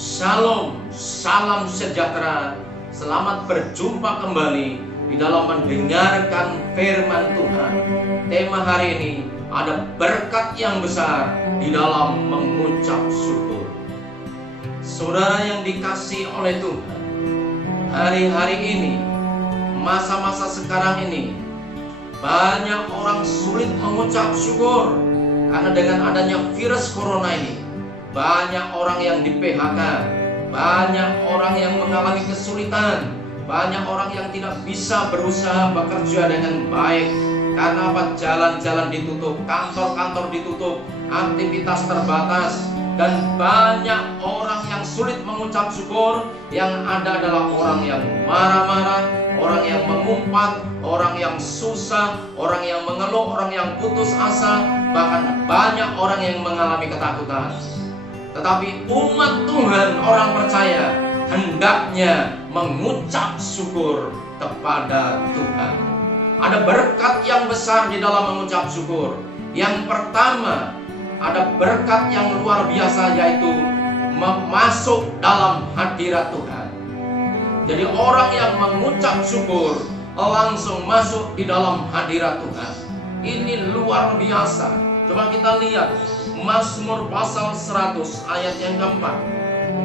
Shalom, salam sejahtera. Selamat berjumpa kembali di dalam mendengarkan firman Tuhan. Tema hari ini ada berkat yang besar di dalam mengucap syukur. Saudara yang dikasihi oleh Tuhan, hari-hari ini, masa-masa sekarang ini, banyak orang sulit mengucap syukur karena dengan adanya virus corona ini, banyak orang yang di PHK, banyak orang yang mengalami kesulitan, banyak orang yang tidak bisa berusaha bekerja dengan baik. Karena apa? Jalan-jalan ditutup, kantor-kantor ditutup, aktivitas terbatas, dan banyak orang yang sulit mengucap syukur. Yang ada adalah orang yang marah-marah, orang yang mengumpat, orang yang susah, orang yang mengeluh, orang yang putus asa, bahkan banyak orang yang mengalami ketakutan. Tetapi umat Tuhan, orang percaya, hendaknya mengucap syukur kepada Tuhan. Ada berkat yang besar di dalam mengucap syukur. Yang pertama, ada berkat yang luar biasa, yaitu masuk dalam hadirat Tuhan. Jadi orang yang mengucap syukur langsung masuk di dalam hadirat Tuhan. Ini luar biasa. Coba kita lihat Mazmur pasal 100 ayat yang keempat.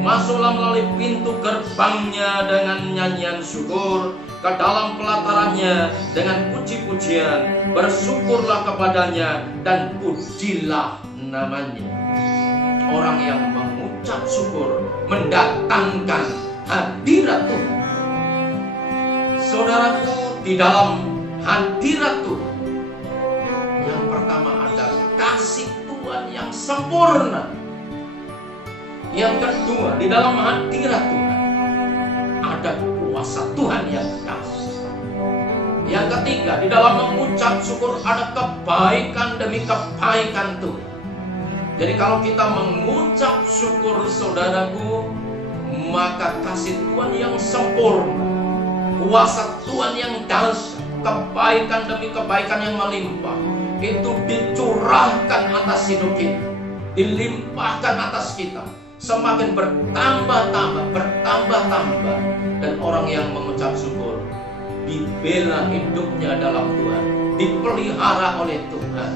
Masuklah melalui pintu gerbangnya dengan nyanyian syukur, ke dalam pelatarannya dengan puji-pujian. Bersyukurlah kepadanya dan pujilah namanya. Orang yang mengucap syukur mendatangkan hadirat Tuhan. Saudaraku, di dalam hadirat Tuhan, yang pertama ada kasih Tuhan yang sempurna. Yang kedua, di dalam hadirat Tuhan ada kuasa Tuhan yang dahsyat. Yang ketiga, di dalam mengucap syukur ada kebaikan demi kebaikan Tuhan. Jadi kalau kita mengucap syukur, saudaraku, maka kasih Tuhan yang sempurna, kuasa Tuhan yang dahsyat, kebaikan demi kebaikan yang melimpah, itu dicurahkan atas hidup kita, dilimpahkan atas kita, semakin bertambah-tambah, bertambah-tambah. Dan orang yang mengucap syukur dibela hidupnya dalam Tuhan, dipelihara oleh Tuhan.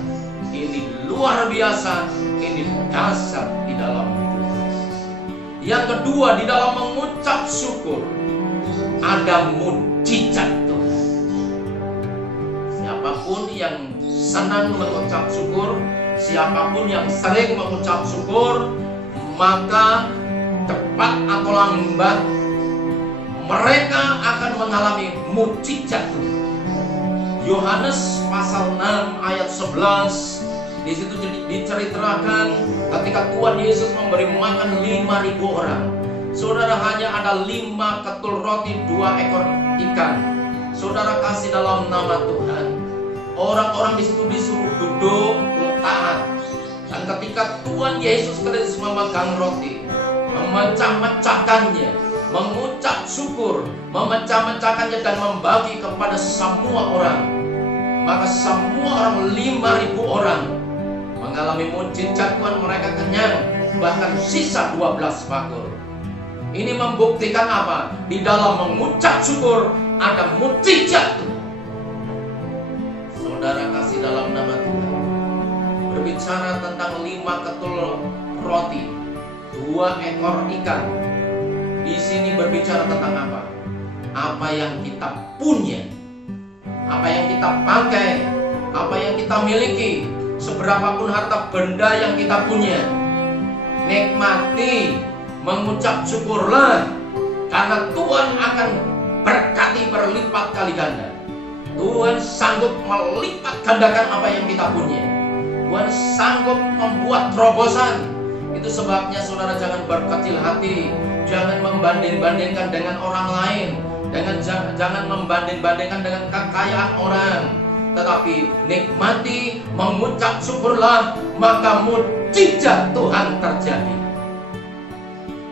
Ini luar biasa, ini dasar di dalam Tuhan. Yang kedua, di dalam mengucap syukur ada mujizat Tuhan. Siapapun yang senang mengucap syukur, siapapun yang sering mengucap syukur, maka cepat atau lambat mereka akan mengalami mujizat Tuhan. Yohanes pasal 6 ayat 11, di situ diceritakan ketika Tuhan Yesus memberi makan 5.000 orang. Saudara, hanya ada 5 ketul roti, 2 ekor ikan. Saudara kasih dalam nama Tuhan. Orang-orang di situ disuruh duduk taat. Dan ketika Tuhan Yesus Kristus memegang roti, memecah-mecahkannya, mengucap syukur, memecah-mecahkannya dan membagi kepada semua orang, maka semua orang, 5.000 orang, mengalami mujizat Tuhan. Mereka kenyang, bahkan sisa 12 bakul. Ini membuktikan apa? Di dalam mengucap syukur ada mujizat Tuhan. Saudara kasih dalam nama Tuhan. Berbicara tentang 5 ketul roti, 2 ekor ikan. Di sini berbicara tentang apa? Apa yang kita punya, apa yang kita pakai, apa yang kita miliki, seberapapun harta benda yang kita punya, nikmati, mengucap syukurlah, karena Tuhan akan berkati berlipat kali ganda. Tuhan sanggup melipat gandakan apa yang kita punya. Tuhan sanggup membuat terobosan. Itu sebabnya saudara jangan berkecil hati, jangan membanding-bandingkan dengan orang lain, jangan membanding-bandingkan dengan kekayaan orang, tetapi nikmati, mengucap syukurlah, maka mujizat Tuhan terjadi.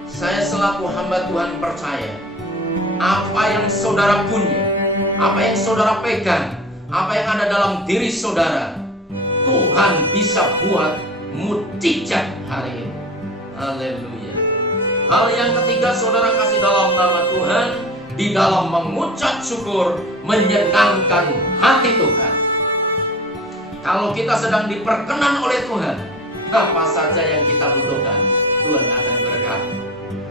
Saya selaku hamba Tuhan percaya, apa yang saudara punya, apa yang saudara pegang, apa yang ada dalam diri saudara, Tuhan bisa buat mujizat hari ini. Haleluya. Hal yang ketiga, saudara kasih dalam nama Tuhan, di dalam mengucap syukur menyenangkan hati Tuhan. Kalau kita sedang diperkenan oleh Tuhan, apa saja yang kita butuhkan, Tuhan akan berkati.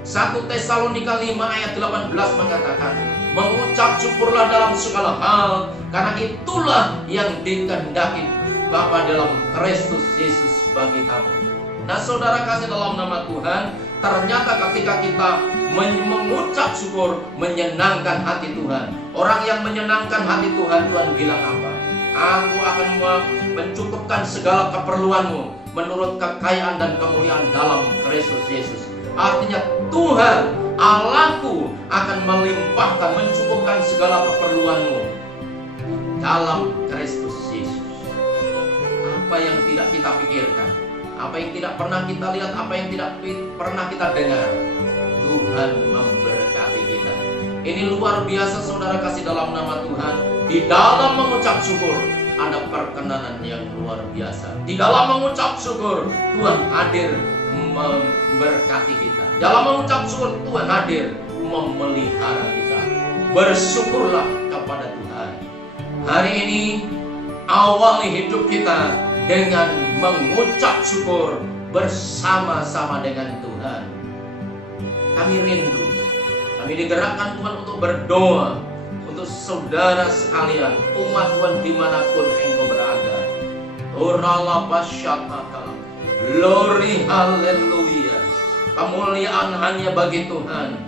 1 Tesalonika 5 ayat 18 mengatakan, mengucap syukurlah dalam segala hal, karena itulah yang dikehendaki Bapa dalam Kristus Yesus bagi kamu. Nah, saudara kasih dalam nama Tuhan, ternyata ketika kita mengucap syukur menyenangkan hati Tuhan. Orang yang menyenangkan hati Tuhan, Tuhan bilang apa? Aku akan mencukupkan segala keperluanmu menurut kekayaan dan kemuliaan dalam Kristus Yesus. Artinya Tuhan Allahku akan melimpahkan, mencukupkan segala keperluanmu dalam Kristus Yesus. Apa yang tidak kita pikirkan, apa yang tidak pernah kita lihat, apa yang tidak pernah kita dengar, Tuhan memberkati kita. Ini luar biasa, saudara kasih dalam nama Tuhan. Di dalam mengucap syukur ada perkenanan yang luar biasa. Di dalam mengucap syukur Tuhan hadir memberkati kita. Dalam mengucap syukur Tuhan hadir memelihara kita. Bersyukurlah kepada Tuhan. Hari ini awali hidup kita dengan mengucap syukur bersama-sama dengan Tuhan. Kami rindu, kami digerakkan Tuhan untuk berdoa untuk saudara sekalian, umat Tuhan dimanapun engkau berada. Glory, haleluya. Kemuliaan hanya bagi Tuhan.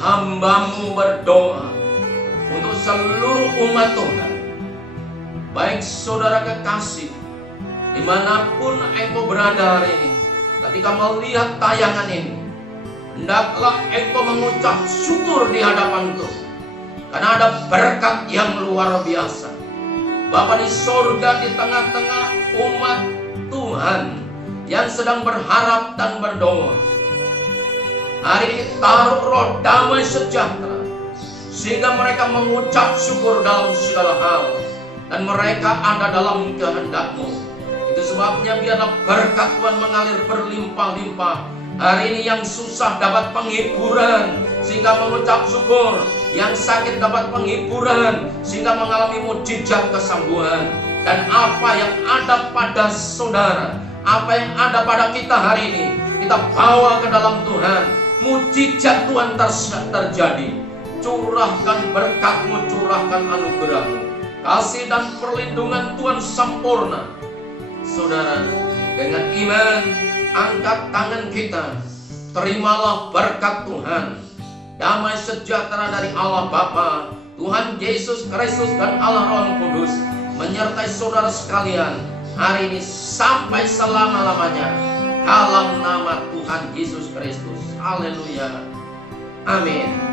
Hambamu berdoa untuk seluruh umat Tuhan, baik saudara kekasih dimanapun engkau berada hari ini. Ketika melihat tayangan ini, hendaklah engkau mengucap syukur di hadapan Tuhan, karena ada berkat yang luar biasa. Bapa di sorga, di tengah-tengah umat Tuhan yang sedang berharap dan berdoa, hari ini taruh roh damai sejahtera, sehingga mereka mengucap syukur dalam segala hal, dan mereka ada dalam kehendak-Mu. Itu sebabnya biarlah berkat Tuhan mengalir berlimpah-limpah. Hari ini yang susah dapat penghiburan sehingga mengucap syukur. Yang sakit dapat penghiburan sehingga mengalami mukjizat kesembuhan. Dan apa yang ada pada saudara, apa yang ada pada kita hari ini, kita bawa ke dalam Tuhan. Mukjizat Tuhan terjadi. Curahkan berkat-Mu, curahkan anugerah-Mu. Kasih dan perlindungan Tuhan sempurna. Saudara, dengan iman angkat tangan kita, terimalah berkat Tuhan. Damai sejahtera dari Allah Bapa, Tuhan Yesus Kristus dan Allah Roh Kudus menyertai saudara sekalian hari ini sampai selama-lamanya, dalam nama Tuhan Yesus Kristus. Haleluya. Amin.